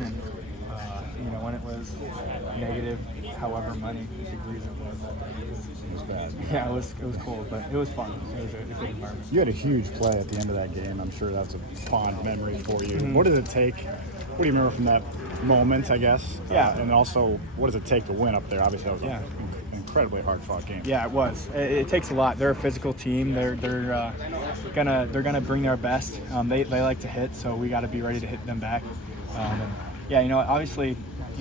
in, and when it was negative, however many degrees it was that day, It was bad. yeah, it was cold, but it was fun. It was a good environment. You had a huge play at the end of that game. I'm sure that's a fond memory for you. Mm-hmm. What did it take? What do you remember from that moment, I guess? Yeah. And also, what does it take to win up there? Obviously, that was an incredibly hard-fought game. Yeah, it was. It takes a lot. They're a physical team. They're gonna bring their best. They like to hit, so we got to be ready to hit them back. Obviously,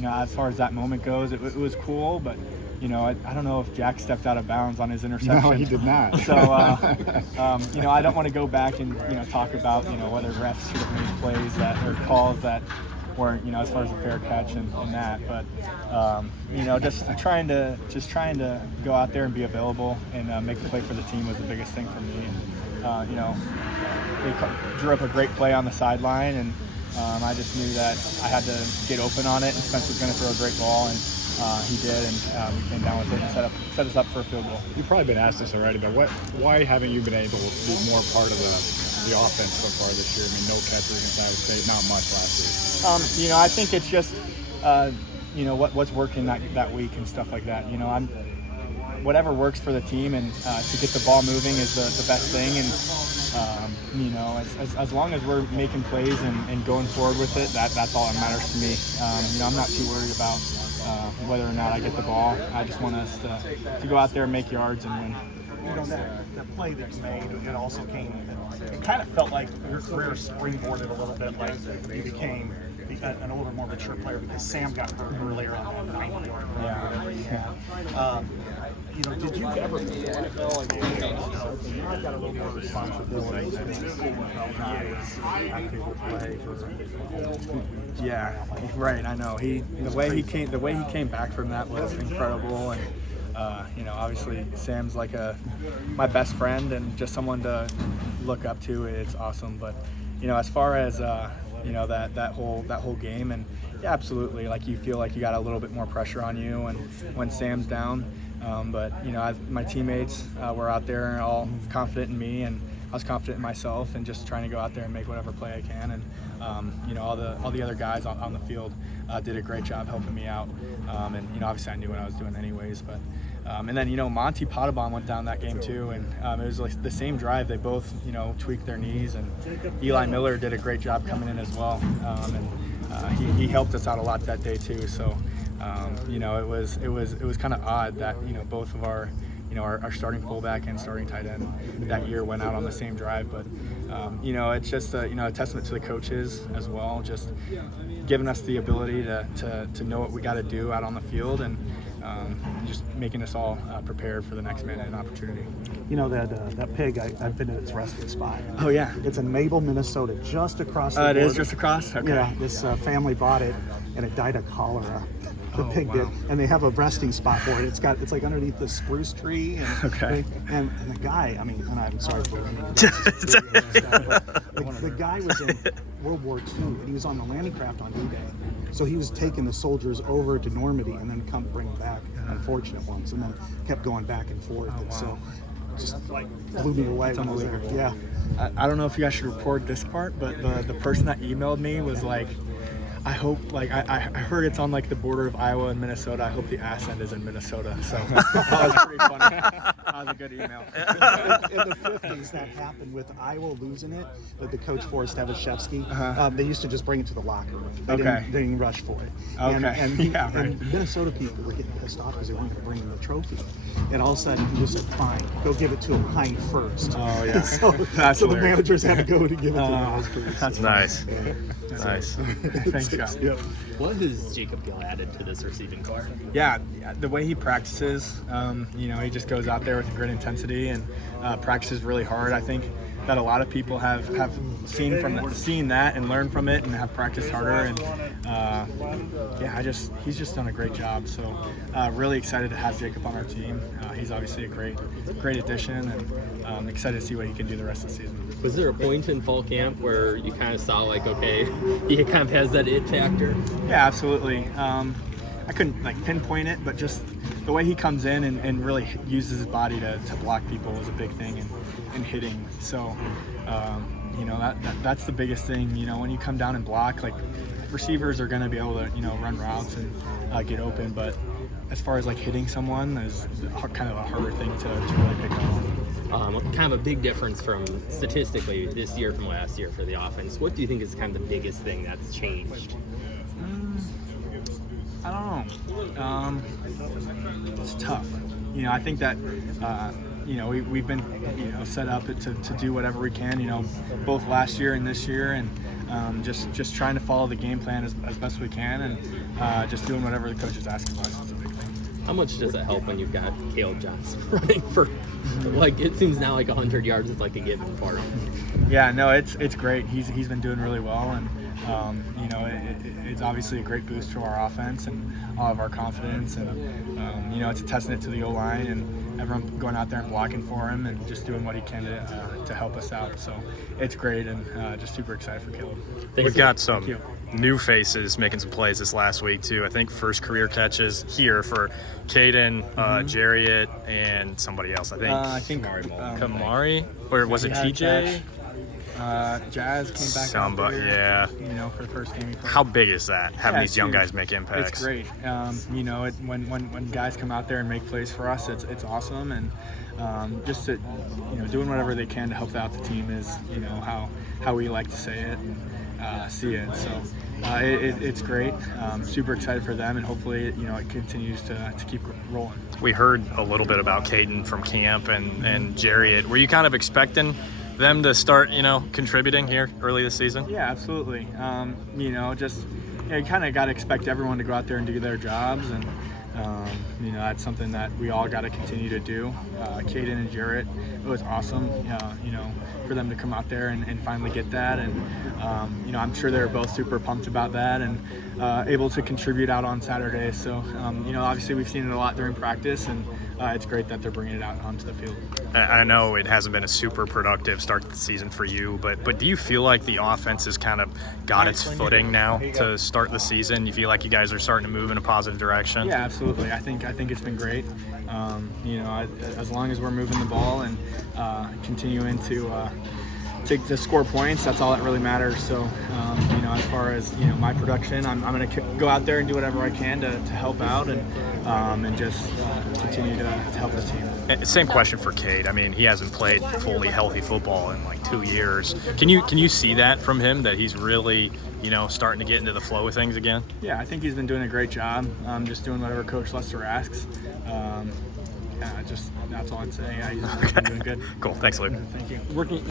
as far as that moment goes, it was cool, but I don't know if Jack stepped out of bounds on his interception. No, he did not. So, I don't want to go back and talk about whether refs should have made plays or calls that weren't as far as a fair catch and that. But just trying to go out there and be available and make a play for the team was the biggest thing for me. And they drew up a great play on the sideline, and I just knew that I had to get open on it, and Spence was going to throw a great ball, and he did, and we came down with it and set us up for a field goal. You've probably been asked this already, but why haven't you been able to be more part of the offense so far this year? I mean, no catchers against Iowa State, not much last week. I think it's just, what's working that week and stuff like that. Whatever works for the team, and to get the ball moving is the best thing. And as long as we're making plays and going forward with it, that's all that matters to me. I'm not too worried about whether or not I get the ball. I just want us to go out there and make yards and win. That play that you made, it also came, it kind of felt like your career springboarded a little bit, like you became an older, more mature player because Sam got hurt earlier on that 90-yard run. Yeah. Did you ever feel like I've got a little more responsibility Yeah, right. I know. The way he came back from that was incredible, and obviously Sam's like my best friend and just someone to look up to. It's awesome. But as far as that whole game, and yeah, absolutely, like you feel like you got a little bit more pressure on you, and when Sam's down. But my teammates were out there all confident in me, and I was confident in myself, and just trying to go out there and make whatever play I can. And all the other guys on the field did a great job helping me out. And obviously I knew what I was doing anyways. But and then Monty Pottebaum went down that game too, and it was like the same drive. They both tweaked their knees, and Eli Miller did a great job coming in as well. And he helped us out a lot that day too. So. It was kind of odd that both of our starting fullback and starting tight end that year went out on the same drive, but it's just a testament to the coaches as well, just giving us the ability to know what we got to do out on the field, and just making us all prepared for the next minute and opportunity. That pig, I've been to its resting spot. Oh yeah, it's in Mabel, Minnesota, just across the border. It is just across. Okay. Yeah, this family bought it, and it died of cholera. The pig did, and they have a resting spot for it. It's like underneath the spruce tree, and the guy, and I'm sorry for the guy was in World War II, and he was on the landing craft on D-Day, so he was taking the soldiers over to Normandy and then come bring back unfortunate ones, and then kept going back and forth. Oh, and wow. so just like blew me away. That's when I was there. unbelievable. Yeah. I don't know if you guys should report this part, but the person that emailed me was like, I hope, like, I heard it's on, like, the border of Iowa and Minnesota. I hope the ass end is in Minnesota. So that was pretty funny. That was a good email. In the 50s, that happened with Iowa losing it, but the coach Forrest Evashevsky, they used to just bring it to the locker room. They didn't rush for it. And Minnesota people were getting pissed off because they weren't going to bring in the trophy. And all of a sudden, he just said, fine, go give it to him Hein first. Oh, yeah. so the managers had to go to give it to him. That's nice. Yeah. Nice. Thanks, guys. Yep. What has Jacob Gill added to this receiving corps? Yeah, the way he practices, he just goes out there with great intensity and practices really hard. I think that a lot of people have seen that and learned from it and have practiced harder. And he's just done a great job. So really excited to have Jacob on our team. He's obviously a great addition, and I'm excited to see what he can do the rest of the season. Was there a point in fall camp where you kind of saw like, okay, he kind of has that it factor? Yeah, absolutely. I couldn't pinpoint it, but just the way he comes in and really uses his body to block people was a big thing, and hitting. So, that's the biggest thing. When you come down and block, like receivers are going to be able to, run routes and get open, but as far as like hitting someone is kind of a harder thing to really pick up on. Kind of a big difference from statistically this year from last year for the offense. What do you think is kind of the biggest thing that's changed? I don't know. It's tough. I think that we've been set up to do whatever we can. Both last year and this year, and just trying to follow the game plan as best we can, and just doing whatever the coaches ask of us is a big thing. How much does it help when you've got Caleb Johnson running for, like, it seems now like 100 yards is like a given for him? Yeah, no, it's great. He's been doing really well, and it's obviously a great boost to our offense and all of our confidence, and it's a testament to the O-line and everyone going out there and blocking for him and just doing what he can to help us out. So it's great, and just super excited for Caleb. We've got some new faces making some plays this last week too. I think first career catches here for Caden, Jarriett, and somebody else. I think Kamari, or was it TJ? Jazz came back. Somebody, yeah. For the first game. How big is that? Having these young guys make impacts. It's great. When guys come out there and make plays for us, it's awesome, and just to, doing whatever they can to help out the team is how we like to say it and see it. So it's great. Super excited for them, and hopefully it continues to keep rolling. We heard a little bit about Caden from camp and Jarriett. Were you kind of expecting them to start, contributing here early this season? Yeah, absolutely. You kind of got to expect everyone to go out there and do their jobs, and that's something that we all got to continue to do. Caden and Jarriett, it was awesome, for them to come out there and finally get that, and I'm sure they're both super pumped about that and able to contribute out on Saturday. So obviously we've seen it a lot during practice, and it's great that they're bringing it out onto the field. I know it hasn't been a super productive start to the season for you, but do you feel like the offense has kind of got its footing now to start the season? You feel like you guys are starting to move in a positive direction? Yeah, absolutely. I think it's been great. As long as we're moving the ball and continuing to score points, that's all that really matters. So, as far as my production, I'm going to go out there and do whatever I can to help out and just continue to help the team. Same question for Cade. I mean, he hasn't played fully healthy football in like 2 years. Can you see that from him, that he's really starting to get into the flow of things again? Yeah, I think he's been doing a great job. Just doing whatever Coach Lester asks. That's all I'd say. Yeah, he's been doing good. Cool. Thanks, Luke. Thank you.